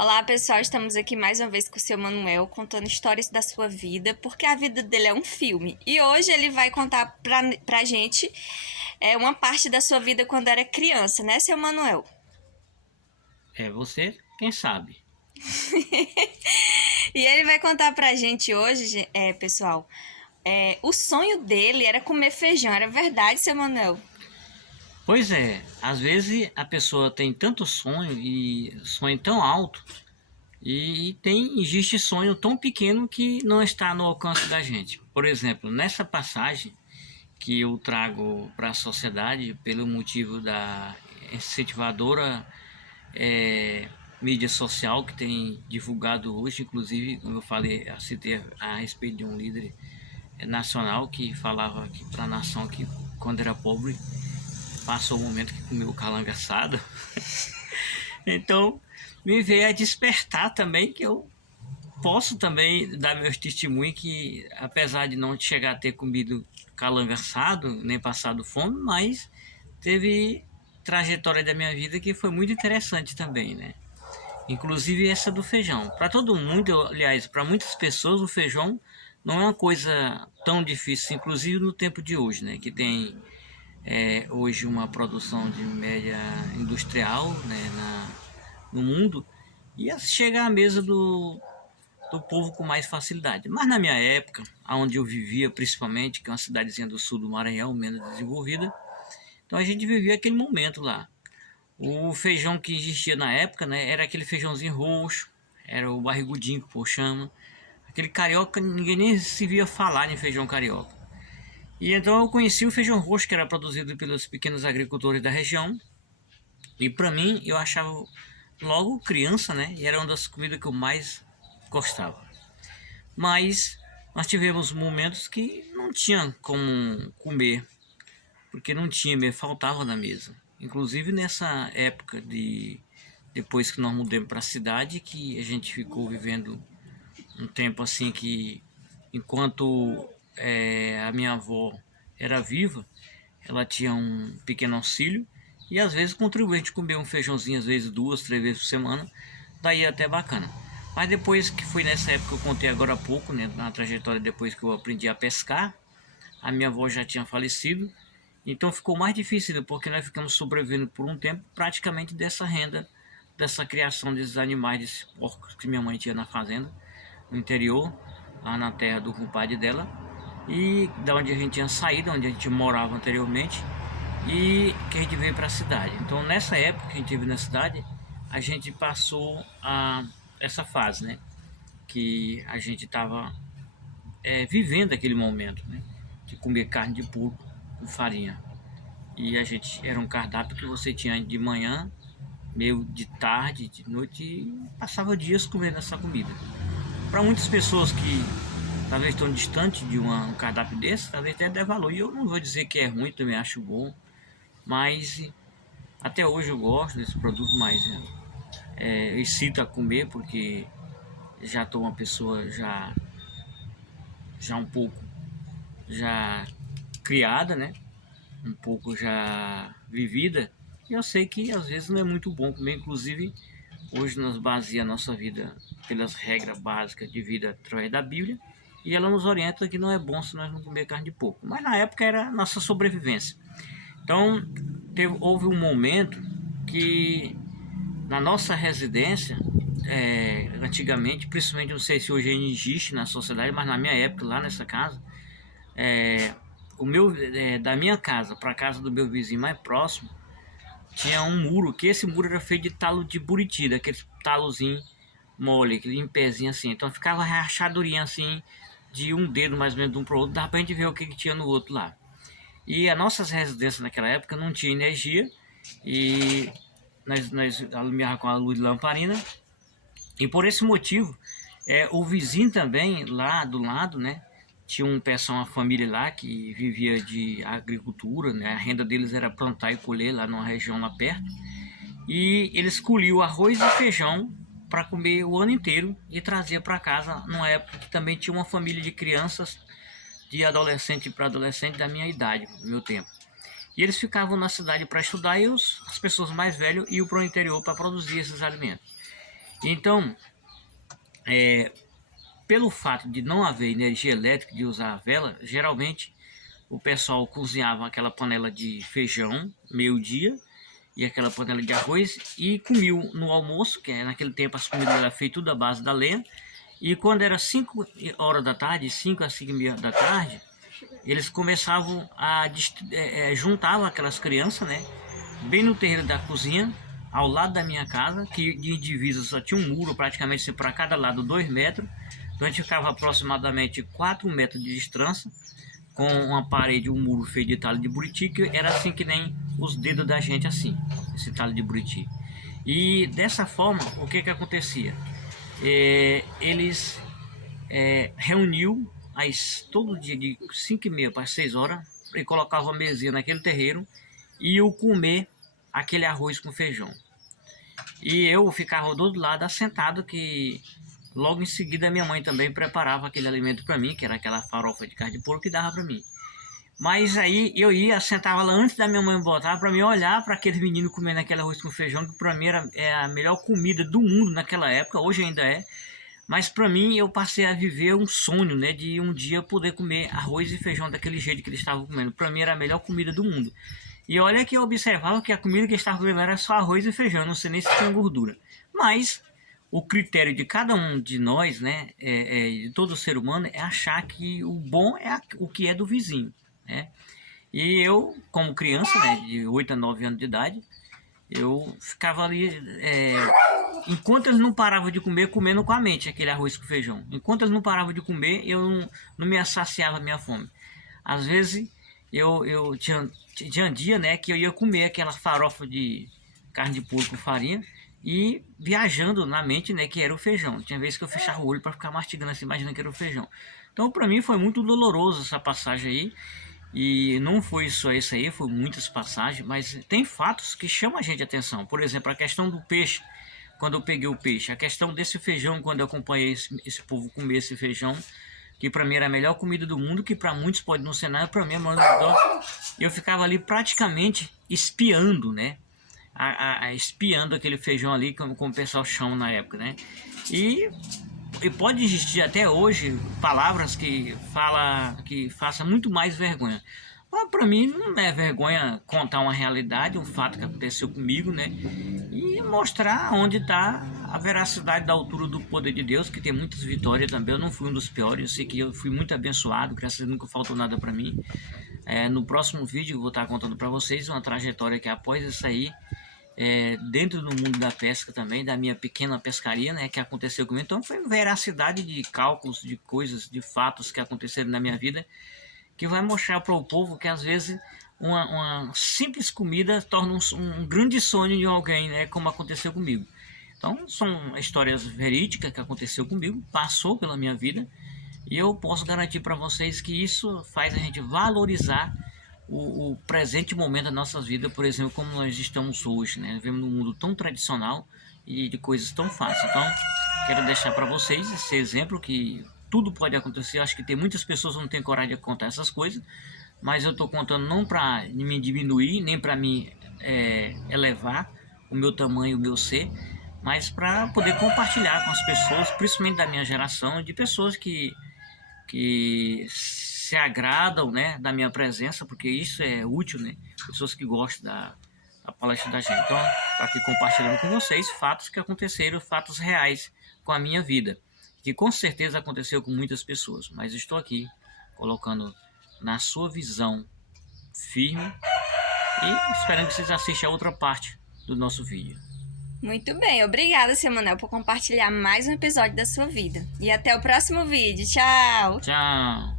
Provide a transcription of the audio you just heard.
Olá, pessoal, estamos aqui mais uma vez com o seu Manuel contando histórias da sua vida, porque a vida dele é um filme. E hoje ele vai contar pra gente uma parte da sua vida quando era criança, né, seu Manuel? É você, quem sabe? E ele vai contar pra gente hoje, pessoal, o sonho dele era comer feijão, era verdade, seu Manuel? Pois é, às vezes a pessoa tem tanto sonho e sonho tão alto e existe sonho tão pequeno que não está no alcance da gente. Por exemplo, nessa passagem que eu trago para a sociedade pelo motivo da incentivadora mídia social que tem divulgado hoje, inclusive, como eu falei, eu citei a respeito de um líder nacional que falava aqui para a nação que quando era pobre passou o momento que comeu calanga assada. Então me veio a despertar também que eu posso também dar meus testemunhos que apesar de não chegar a ter comido calanga assado, nem passado fome, mas teve trajetória da minha vida que foi muito interessante também, né? Inclusive essa do feijão. Para todo mundo, aliás, para muitas pessoas, o feijão não é uma coisa tão difícil, inclusive no tempo de hoje, né? Que tem hoje uma produção de média industrial, né, no mundo e chega à mesa do povo com mais facilidade. Mas na minha época, onde eu vivia principalmente, que é uma cidadezinha do sul do Maranhão, menos desenvolvida, então a gente vivia aquele momento lá. O feijão que existia na época, né, era aquele feijãozinho roxo, era o barrigudinho que o povo chama. Aquele carioca, ninguém nem se via falar em feijão carioca. E então eu conheci o feijão roxo que era produzido pelos pequenos agricultores da região. E para mim, eu achava logo criança, né? E era uma das comidas que eu mais gostava. Mas nós tivemos momentos que não tinha como comer, porque não tinha, me faltava na mesa. Inclusive nessa época de depois que nós mudamos para a cidade, que a gente ficou vivendo um tempo assim que enquanto a minha avó era viva, ela tinha um pequeno auxílio e às vezes contribuía, a gente comia um feijãozinho, às vezes duas, três vezes por semana, daí até bacana. Mas depois que foi nessa época que eu contei agora há pouco, né, na trajetória depois que eu aprendi a pescar, a minha avó já tinha falecido, então ficou mais difícil, porque nós ficamos sobrevivendo por um tempo praticamente dessa renda, dessa criação desses animais, desses porcos que minha mãe tinha na fazenda, no interior, lá na terra do compadre dela, e da onde a gente tinha saído, onde a gente morava anteriormente, e que a gente veio para a cidade. Então nessa época que a gente veio na cidade, a gente passou essa fase, né? Que a gente estava vivendo aquele momento, né? De comer carne de porco com farinha. E a gente era um cardápio que você tinha de manhã, meio de tarde, de noite e passava dias comendo essa comida. Para muitas pessoas que talvez estão distantes de um cardápio desse, talvez até dê valor. E eu não vou dizer que é ruim, também acho bom, mas até hoje eu gosto desse produto, mas excito a comer porque já estou uma pessoa já um pouco já criada, né? Um pouco já vivida. E eu sei que às vezes não é muito bom comer, inclusive hoje nós baseamos a nossa vida pelas regras básicas de vida através da Bíblia e ela nos orienta que não é bom se nós não comer carne de porco. Mas na época era a nossa sobrevivência. Então houve um momento que na nossa residência, antigamente, principalmente não sei se hoje ainda existe na sociedade, mas na minha época lá nessa casa, da minha casa para a casa do meu vizinho mais próximo tinha um muro, que esse muro era feito de talo de buriti, daquele talozinho mole, aquele em pezinho assim. Então ficava rachadurinha assim, de um dedo mais ou menos de um pro outro, dava pra gente ver o que tinha no outro lá. E as nossas residências naquela época não tinha energia e nós alumiava com a luz de lamparina. E por esse motivo, o vizinho também, lá do lado, né? Tinha um pessoal, uma família lá que vivia de agricultura, né? A renda deles era plantar e colher lá numa região lá perto. E eles colhiam arroz e feijão para comer o ano inteiro e trazia para casa numa época que também tinha uma família de crianças, de adolescente para adolescente da minha idade, do meu tempo. E eles ficavam na cidade para estudar e as pessoas mais velhas iam para o interior para produzir esses alimentos. Então, pelo fato de não haver energia elétrica, de usar a vela, geralmente o pessoal cozinhava aquela panela de feijão, meio-dia, e aquela panela de arroz, e comiam no almoço, que naquele tempo as comidas eram feitas tudo à base da lenha, e quando era 5 horas da tarde, 5 a 5 e meia da tarde, eles começavam a juntavam aquelas crianças, né, bem no terreiro da cozinha, ao lado da minha casa, que de divisa só tinha um muro, praticamente para cada lado 2 metros, então a gente ficava aproximadamente 4 metros de distância, com uma parede, um muro feito de talho de buriti, que era assim que nem os dedos da gente, assim, esse talho de buriti. E dessa forma, o que acontecia? Eles reuniam todo dia de 5 e meia para 6 horas e colocavam a mesinha naquele terreiro e iam comer aquele arroz com feijão. E eu ficava do outro lado assentado, que logo em seguida minha mãe também preparava aquele alimento para mim, que era aquela farofa de carne de porco que dava para mim. Mas aí eu ia, sentava lá antes da minha mãe botar para mim olhar para aquele menino comendo aquele arroz com feijão, que para mim era a melhor comida do mundo naquela época, hoje ainda é. Mas para mim eu passei a viver um sonho, né, de um dia poder comer arroz e feijão daquele jeito que eles estavam comendo. Para mim era a melhor comida do mundo. E olha que eu observava que a comida que eles estavam comendo era só arroz e feijão, não sei nem se tinha gordura. Mas o critério de cada um de nós, né, de todo ser humano, é achar que o bom é o que é do vizinho, né? E eu, como criança, né, de 8 a 9 anos de idade, eu ficava ali, enquanto eles não paravam de comer, comendo com a mente aquele arroz com feijão. Enquanto eles não paravam de comer, eu não me saciava a minha fome. Às vezes, eu tinha dia, né, que eu ia comer aquela farofa de carne de porco com farinha, e viajando na mente, né, que era o feijão. Tinha vezes que eu fechava o olho para ficar mastigando assim, imaginando que era o feijão. Então, para mim, foi muito doloroso essa passagem aí. E não foi só isso aí, foi muitas passagens, mas tem fatos que chamam a gente a atenção. Por exemplo, a questão do peixe, quando eu peguei o peixe. A questão desse feijão, quando eu acompanhei esse povo comer esse feijão, que para mim era a melhor comida do mundo, que para muitos pode não ser nada, para mim é maior. Eu ficava ali praticamente espiando, né? Espiando aquele feijão ali, como o pessoal chama na época, né? E pode existir até hoje palavras que façam muito mais vergonha. Para mim não é vergonha contar uma realidade, um fato que aconteceu comigo, né? E mostrar onde está a veracidade da altura do poder de Deus, que tem muitas vitórias também. Eu não fui um dos piores, eu sei que eu fui muito abençoado, graças a Deus nunca faltou nada para mim. No próximo vídeo eu vou estar contando para vocês uma trajetória que após isso aí, dentro do mundo da pesca também, da minha pequena pescaria, né, que aconteceu comigo. Então foi veracidade de cálculos, de coisas, de fatos que aconteceram na minha vida, que vai mostrar para o povo que às vezes uma simples comida torna um grande sonho de alguém, né, como aconteceu comigo. Então são histórias verídicas que aconteceu comigo, passou pela minha vida, e eu posso garantir para vocês que isso faz a gente valorizar o presente momento da nossa vida, por exemplo, como nós estamos hoje, né? Vivemos num mundo tão tradicional e de coisas tão fáceis. Então, quero deixar para vocês esse exemplo que tudo pode acontecer. Eu acho que tem muitas pessoas que não têm coragem de contar essas coisas, mas eu estou contando não para me diminuir, nem para me elevar o meu tamanho, o meu ser, mas para poder compartilhar com as pessoas, principalmente da minha geração, de pessoas que se agradam, né, da minha presença, porque isso é útil, né? Pessoas que gostam da palestra da gente. Então, aqui compartilhando com vocês fatos que aconteceram, fatos reais com a minha vida, que com certeza aconteceu com muitas pessoas, mas estou aqui colocando na sua visão firme e esperando que vocês assistam a outra parte do nosso vídeo. Muito bem, obrigada, seu Manuel, por compartilhar mais um episódio da sua vida. E até o próximo vídeo. Tchau! Tchau!